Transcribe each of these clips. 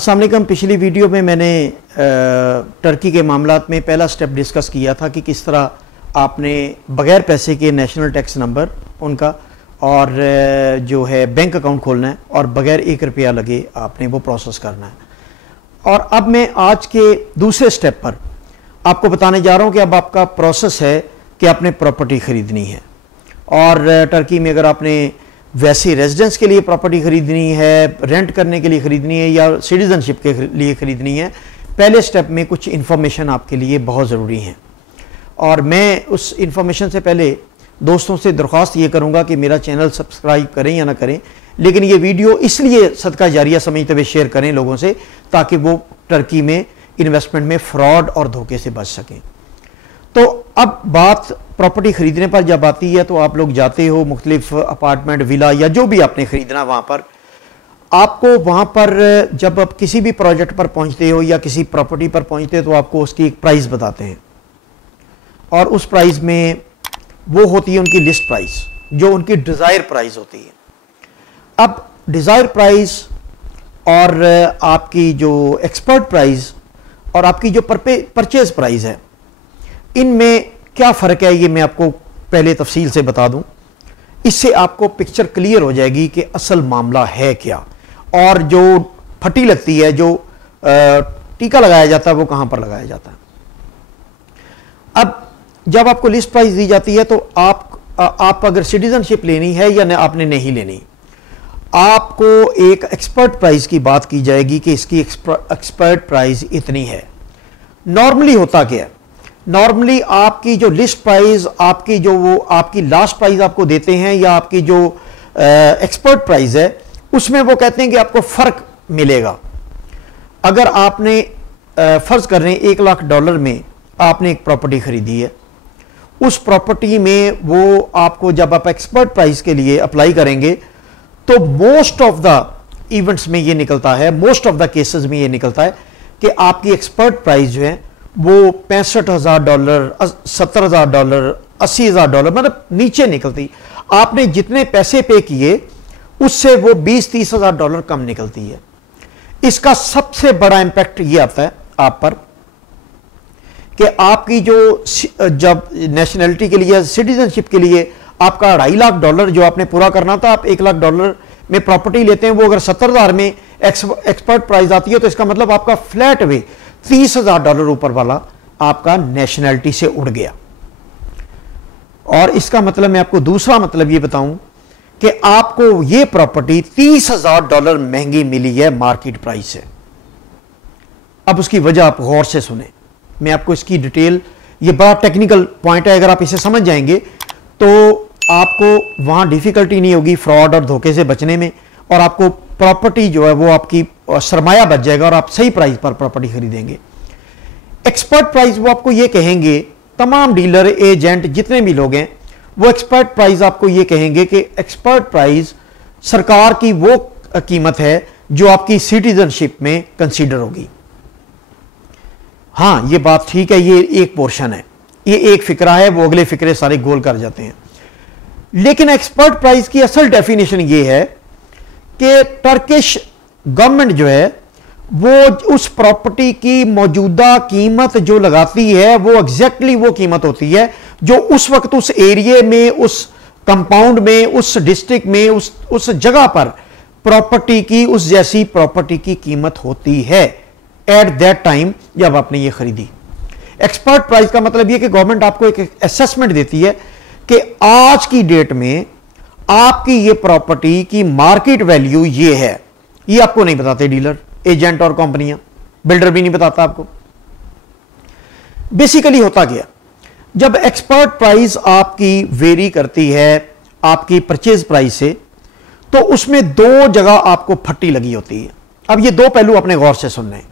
अस्सलाम वालेकुम। पिछली वीडियो में मैंने टर्की के मामलात में पहला स्टेप डिस्कस किया था कि किस तरह आपने बग़ैर पैसे के नेशनल टैक्स नंबर उनका और जो है बैंक अकाउंट खोलना है और बग़ैर 1 रुपया लगे आपने वो प्रोसेस करना है। और अब मैं आज के दूसरे स्टेप पर आपको बताने जा रहा हूँ कि अब आपका प्रोसेस है कि आपने प्रॉपर्टी ख़रीदनी है। और टर्की में अगर आपने वैसे रेजिडेंस के लिए प्रॉपर्टी ख़रीदनी है, रेंट करने के लिए ख़रीदनी है या सिटीज़नशिप के लिए ख़रीदनी है, पहले स्टेप में कुछ इन्फॉर्मेशन आपके लिए बहुत ज़रूरी है। और मैं उस इन्फॉर्मेशन से पहले दोस्तों से दरख्वास्त ये करूँगा कि मेरा चैनल सब्सक्राइब करें या ना करें, लेकिन ये वीडियो इसलिए सदका जारिया समझते हुए शेयर करें लोगों से ताकि वो टर्की में इन्वेस्टमेंट में फ्रॉड और धोखे से बच सकें। तो अब बात प्रॉपर्टी ख़रीदने पर जब आती है तो आप लोग जाते हो मुख्तलिफ अपार्टमेंट, विला या जो भी आपने ख़रीदना, वहाँ पर आपको वहाँ पर जब आप किसी भी प्रोजेक्ट पर पहुँचते हो या किसी प्रॉपर्टी पर पहुँचते हो तो आपको उसकी एक प्राइस बताते हैं और उस प्राइस में वो होती है उनकी लिस्ट प्राइस, जो उनकी डिज़ायर प्राइस होती है। अब डिज़ायर प्राइस और आपकी जो एक्सपर्ट प्राइस और आपकी जो परचेज प्राइस है, इनमें क्या फ़र्क है ये मैं आपको पहले तफसील से बता दूं। इससे आपको पिक्चर क्लियर हो जाएगी कि असल मामला है क्या और जो फटी लगती है, जो टीका लगाया जाता है, वो कहाँ पर लगाया जाता है। अब जब आपको लिस्ट प्राइस दी जाती है तो आप अगर सिटीजनशिप लेनी है या आपने नहीं लेनी, आपको एक एक्सपर्ट प्राइस की बात की जाएगी कि इसकी एक्सपर्ट प्राइस इतनी है। नॉर्मली होता क्या है, नॉर्मली आपकी जो लिस्ट प्राइस, आपकी जो वो आपकी लास्ट प्राइस आपको देते हैं या आपकी जो एक्सपर्ट प्राइस है, उसमें वो कहते हैं कि आपको फ़र्क मिलेगा। अगर आपने फ़र्ज़ कर रहे हैं $1,00,000 में आपने एक प्रॉपर्टी ख़रीदी है, उस प्रॉपर्टी में वो आपको जब आप एक्सपर्ट प्राइस के लिए अप्लाई करेंगे तो मोस्ट ऑफ द इवेंट्स में ये निकलता है, मोस्ट ऑफ द केसेस में ये निकलता है कि आपकी एक्सपर्ट प्राइस जो है वो $65,000, $70,000, $80,000 मतलब नीचे निकलती। आपने जितने पैसे पे किए उससे वो $20,000-30,000 कम निकलती है। इसका सबसे बड़ा इंपैक्ट ये आता है आप पर कि आपकी जो जब नेशनलिटी के लिए, सिटीजनशिप के लिए आपका $2.5 लाख जो आपने पूरा करना था, आप $1,00,000 में प्रॉपर्टी लेते हैं, वो अगर 70,000 में एक्सपर्ट प्राइस आती है तो इसका मतलब आपका फ्लैट वे $30,000 ऊपर वाला आपका नेशनलिटी से उड़ गया। और इसका मतलब मैं आपको दूसरा मतलब ये बताऊं कि आपको ये प्रॉपर्टी $30,000 महंगी मिली है मार्केट प्राइस से। अब उसकी वजह आप गौर से सुने, मैं आपको इसकी डिटेल, ये बड़ा टेक्निकल पॉइंट है, अगर आप इसे समझ जाएंगे तो आपको वहां डिफिकल्टी नहीं होगी फ्रॉड और धोखे से बचने में, और आपको प्रॉपर्टी जो है वो आपकी सरमाया बच जाएगा और आप सही प्राइस पर प्रॉपर्टी खरीदेंगे। एक्सपर्ट प्राइस वो आपको ये कहेंगे, तमाम डीलर, एजेंट, जितने भी लोग हैं, वो एक्सपर्ट प्राइस आपको ये कहेंगे कि एक्सपर्ट प्राइस सरकार की वो कीमत है जो आपकी सिटीजनशिप में कंसीडर होगी। हाँ, ये बात ठीक है, ये एक पोर्शन है, ये एक फिक्रा है, वो अगले फिक्रे सारे गोल कर जाते हैं। लेकिन एक्सपर्ट प्राइस की असल डेफिनेशन ये है कि टर्किश गवर्नमेंट जो है वो उस प्रॉपर्टी की मौजूदा कीमत जो लगाती है वो एग्जैक्टली वो कीमत होती है जो उस वक्त उस एरिया में, उस कंपाउंड में, उस डिस्ट्रिक्ट में, उस जगह पर प्रॉपर्टी की, उस जैसी प्रॉपर्टी की कीमत होती है एट दैट टाइम जब आपने ये खरीदी। एक्सपर्ट प्राइस का मतलब ये कि गवर्नमेंट आपको एक असेसमेंट देती है कि आज की डेट में आपकी ये प्रॉपर्टी की मार्केट वैल्यू ये है। ये आपको नहीं बताते डीलर, एजेंट और कंपनियां, बिल्डर भी नहीं बताता आपको। बेसिकली होता क्या, जब एक्सपर्ट प्राइस आपकी वेरी करती है आपकी परचेज प्राइस से, तो उसमें दो जगह आपको फट्टी लगी होती है। अब ये दो पहलू अपने गौर से सुनने हैं।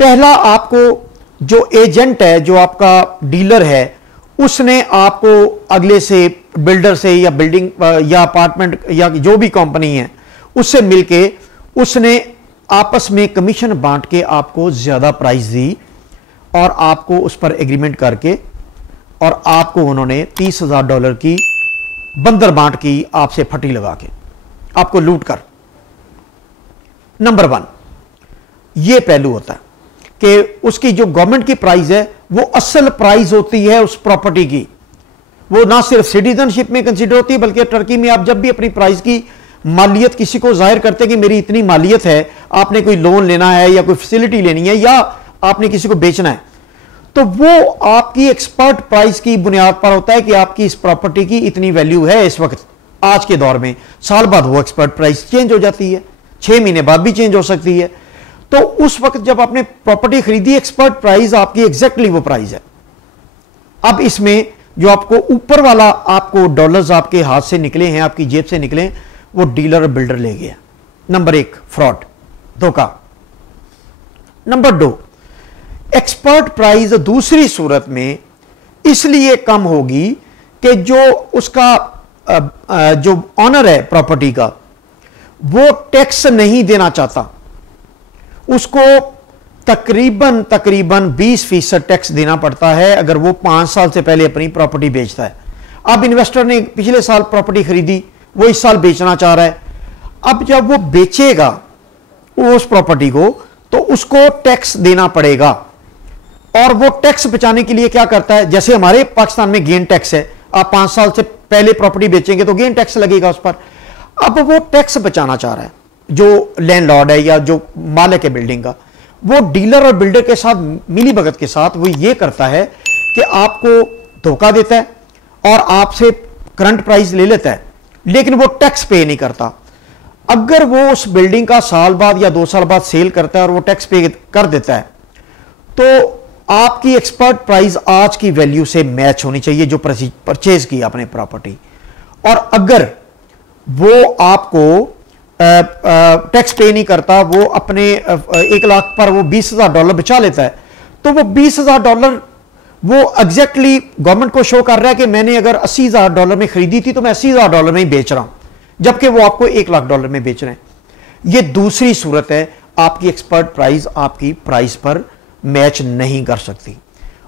पहला, आपको जो एजेंट है, जो आपका डीलर है, उसने आपको अगले से बिल्डर से या बिल्डिंग या अपार्टमेंट या जो भी कंपनी है उससे मिलके उसने आपस में कमीशन बांट के आपको ज्यादा प्राइस दी और आपको उस पर एग्रीमेंट करके और आपको उन्होंने $30,000 की बंदर बांट की आपसे फटी लगा के आपको लूट कर। नंबर 1। ये पहलू होता है कि उसकी जो गवर्नमेंट की प्राइस है वो असल प्राइस होती है उस प्रॉपर्टी की, वो ना सिर्फ सिटीजनशिप में कंसीडर होती है बल्कि टर्की में आप जब भी अपनी प्राइस की मालियत किसी को जाहिर करते हैं कि मेरी इतनी मालियत है, आपने कोई लोन लेना है या कोई फैसिलिटी लेनी है या आपने किसी को बेचना है, तो वो आपकी एक्सपर्ट प्राइस की बुनियाद पर होता है कि आपकी इस प्रॉपर्टी की इतनी वैल्यू है इस वक्त। आज के दौर में साल बाद वो एक्सपर्ट प्राइस चेंज हो जाती है, 6 महीने बाद भी चेंज हो सकती है। तो उस वक्त जब आपने प्रॉपर्टी खरीदी, एक्सपर्ट प्राइस आपकी एग्जैक्टली वो प्राइस है। अब इसमें जो आपको ऊपर वाला आपको डॉलर्स आपके हाथ से निकले हैं, आपकी जेब से निकले, वो डीलर और बिल्डर ले गया। नंबर 1 फ्रॉड, धोखा। नंबर 2 एक्सपर्ट प्राइस दूसरी सूरत में इसलिए कम होगी कि जो उसका जो ऑनर है प्रॉपर्टी का, वो टैक्स नहीं देना चाहता, उसको तकरीबन 20% टैक्स देना पड़ता है अगर वो 5 साल से पहले अपनी प्रॉपर्टी बेचता है। अब इन्वेस्टर ने पिछले साल प्रॉपर्टी खरीदी, वो इस साल बेचना चाह रहा है। अब जब वो बेचेगा उस प्रॉपर्टी को तो उसको टैक्स देना पड़ेगा, और वो टैक्स बचाने के लिए क्या करता है, जैसे हमारे पाकिस्तान में गेन टैक्स है, आप 5 साल से पहले प्रॉपर्टी बेचेंगे तो गेन टैक्स लगेगा उस पर। अब वो टैक्स बचाना चाह रहा है जो लैंडलॉर्ड है या जो मालिक है बिल्डिंग का, वो डीलर और बिल्डर के साथ मिली भगत के साथ वो ये करता है कि आपको धोखा देता है और आपसे करंट प्राइस ले लेता है, लेकिन वो टैक्स पे नहीं करता। अगर वो उस बिल्डिंग का साल बाद या 2 साल बाद सेल करता है और वो टैक्स पे कर देता है, तो आपकी एक्सपर्ट प्राइस आज की वैल्यू से मैच होनी चाहिए जो परचेज की आपने प्रॉपर्टी। और अगर वो आपको टैक्स पे नहीं करता, वो अपने 1 लाख पर वो $20,000 बचा लेता है, तो वो $20,000 वो एग्जैक्टली गवर्नमेंट को शो कर रहा है कि मैंने अगर $80,000 में खरीदी थी तो मैं $80,000 में ही बेच रहा हूं, जबकि वो आपको $1 लाख में बेच रहे हैं। ये दूसरी सूरत है, आपकी एक्सपर्ट प्राइस आपकी प्राइस पर मैच नहीं कर सकती।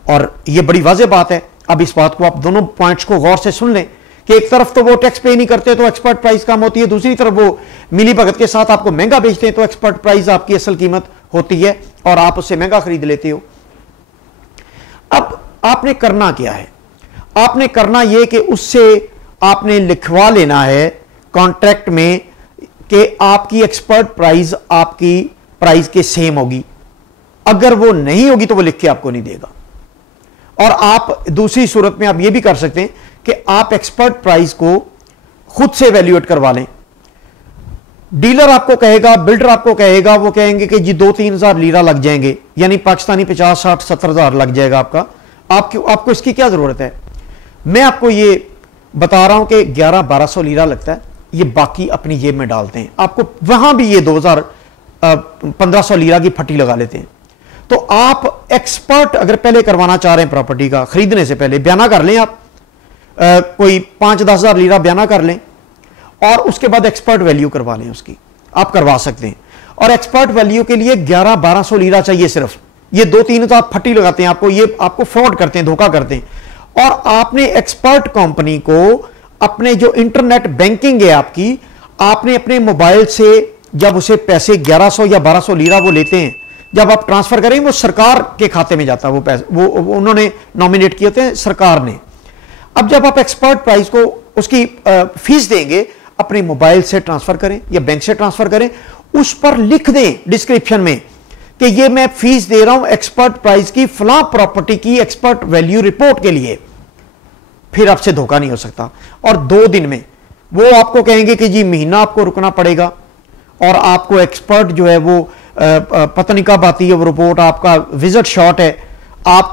और ये बड़ी वाज़ेह बात है। अब इस बात को आप दोनों पॉइंट्स को गौर से सुन लें कि एक तरफ तो वो टैक्स पे नहीं करते तो एक्सपर्ट प्राइस कम होती है, दूसरी तरफ वो मिली भगत के साथ आपको महंगा बेचते हैं तो एक्सपर्ट प्राइस आपकी असल कीमत होती है और आप उससे महंगा खरीद लेते हो। अब आपने करना क्या है, आपने करना यह कि उससे आपने लिखवा लेना है कॉन्ट्रैक्ट में कि आपकी एक्सपर्ट प्राइस आपकी प्राइस के सेम होगी। अगर वो नहीं होगी तो वो लिख के आपको नहीं देगा। और आप दूसरी सूरत में आप ये भी कर सकते हैं कि आप एक्सपर्ट प्राइस को खुद से वैल्यूएट करवा लें। डीलर आपको कहेगा, बिल्डर आपको कहेगा, वो कहेंगे कि जी 2-3 हज़ार लीरा लग जाएंगे, यानी पाकिस्तानी 50-60-70 हज़ार लग जाएगा आपको इसकी क्या जरूरत है। मैं आपको ये बता रहा हूं कि 1100-1200 लीरा लगता है, ये बाकी अपनी जेब में डालते हैं, आपको वहां भी ये 1500 लीरा की फट्टी लगा लेते हैं। तो आप एक्सपर्ट अगर पहले करवाना चाह रहे हैं प्रॉपर्टी का, खरीदने से पहले बयाना कर लें, आप कोई 5-10 हज़ार लीरा बयाना कर लें और उसके बाद एक्सपर्ट वैल्यू करवा लें, उसकी आप करवा सकते हैं। और एक्सपर्ट वैल्यू के लिए 1100-1200 लीरा चाहिए सिर्फ। ये 2-3 तो आप फट्टी लगाते हैं, आपको ये आपको फ्रॉड करते हैं, धोखा करते हैं। और आपने एक्सपर्ट कंपनी को अपने जो इंटरनेट बैंकिंग है आपकी, आपने अपने मोबाइल से जब उसे पैसे 1100 या 1200 लीरा वो लेते हैं, जब आप ट्रांसफर करेंगे वो सरकार के खाते में जाता है, वो पैसे वो उन्होंने नॉमिनेट किए होते हैं सरकार ने। अब जब आप एक्सपर्ट प्राइस को उसकी फीस देंगे, अपने मोबाइल से ट्रांसफर करें या बैंक से ट्रांसफर करें, उस पर लिख दें डिस्क्रिप्शन में कि ये मैं फीस दे रहा हूं एक्सपर्ट प्राइस की फलां प्रॉपर्टी की एक्सपर्ट वैल्यू रिपोर्ट के लिए। फिर आपसे धोखा नहीं हो सकता। और 2 दिन में वो आपको कहेंगे कि जी महीना आपको रुकना पड़ेगा और आपको एक्सपर्ट जो है वो पता नहीं कब आती है वो रिपोर्ट, आपका विजिट शॉर्ट है, आप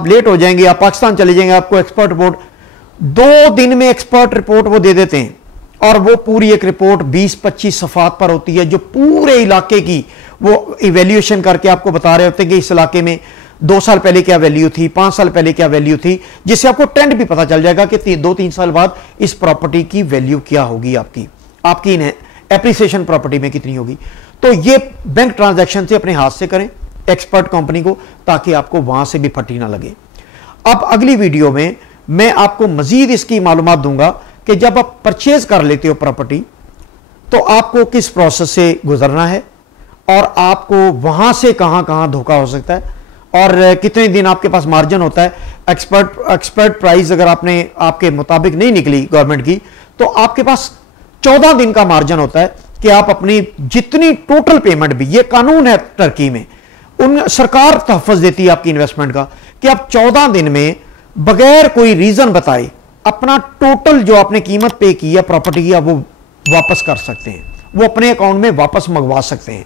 लेट हो जाएंगे, आप पाकिस्तान चले जाएंगे, आपको एक्सपर्ट रिपोर्ट 2 दिन में एक्सपर्ट रिपोर्ट वो दे देते हैं। और वो पूरी एक रिपोर्ट 20-25 सफ़ात पर होती है जो पूरे इलाके की वो इवैल्यूएशन करके आपको बता रहे होते हैं कि इस इलाके में 2 साल पहले क्या वैल्यू थी, 5 साल पहले क्या वैल्यू थी, जिससे आपको ट्रेंड भी पता चल जाएगा कि 2-3 साल बाद इस प्रॉपर्टी की वैल्यू क्या होगी, आपकी एप्रिसिएशन प्रॉपर्टी में कितनी होगी। तो ये बैंक ट्रांजैक्शन से अपने हाथ से करें एक्सपर्ट कंपनी को, ताकि आपको वहां से भी फटी ना लगे। अब अगली वीडियो में मैं आपको मजीद इसकी मालूमात दूंगा कि जब आप परचेज कर लेते हो प्रॉपर्टी तो आपको किस प्रोसेस से गुजरना है और आपको वहां से कहां कहां धोखा हो सकता है और कितने दिन आपके पास मार्जिन होता है। एक्सपर्ट प्राइस अगर आपके मुताबिक नहीं निकली गवर्नमेंट की, तो आपके पास 14 दिन का मार्जिन होता है कि आप अपनी जितनी टोटल पेमेंट भी, ये कानून है टर्की में, उन सरकार तहफ़्फ़ुज़ देती है आपकी इन्वेस्टमेंट का कि आप 14 दिन में बगैर कोई रीजन बताए अपना टोटल जो आपने कीमत पे की है प्रॉपर्टी की, वो वापस कर सकते हैं, वो अपने अकाउंट में वापस मंगवा सकते हैं।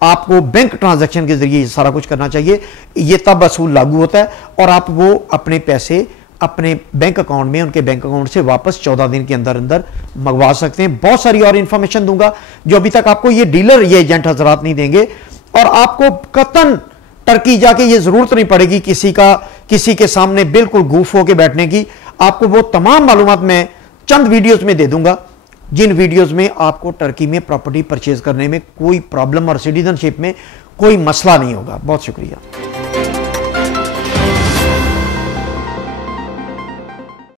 आपको बैंक ट्रांजैक्शन के जरिए सारा कुछ करना चाहिए, ये तब असूल लागू होता है और आप वो अपने पैसे अपने बैंक अकाउंट में, उनके बैंक अकाउंट से वापस 14 दिन के अंदर अंदर मंगवा सकते हैं। बहुत सारी और इंफॉर्मेशन दूंगा जो अभी तक आपको ये डीलर, ये एजेंट हजरात नहीं देंगे, और आपको कतन टर्की जाके ये जरूरत नहीं पड़ेगी किसी के सामने बिल्कुल गूफ होके बैठने की। आपको वो तमाम मालूमात मैं चंद वीडियोस में दे दूंगा, जिन वीडियोस में आपको टर्की में प्रॉपर्टी परचेज करने में कोई प्रॉब्लम और सिटीजनशिप में कोई मसला नहीं होगा। बहुत शुक्रिया।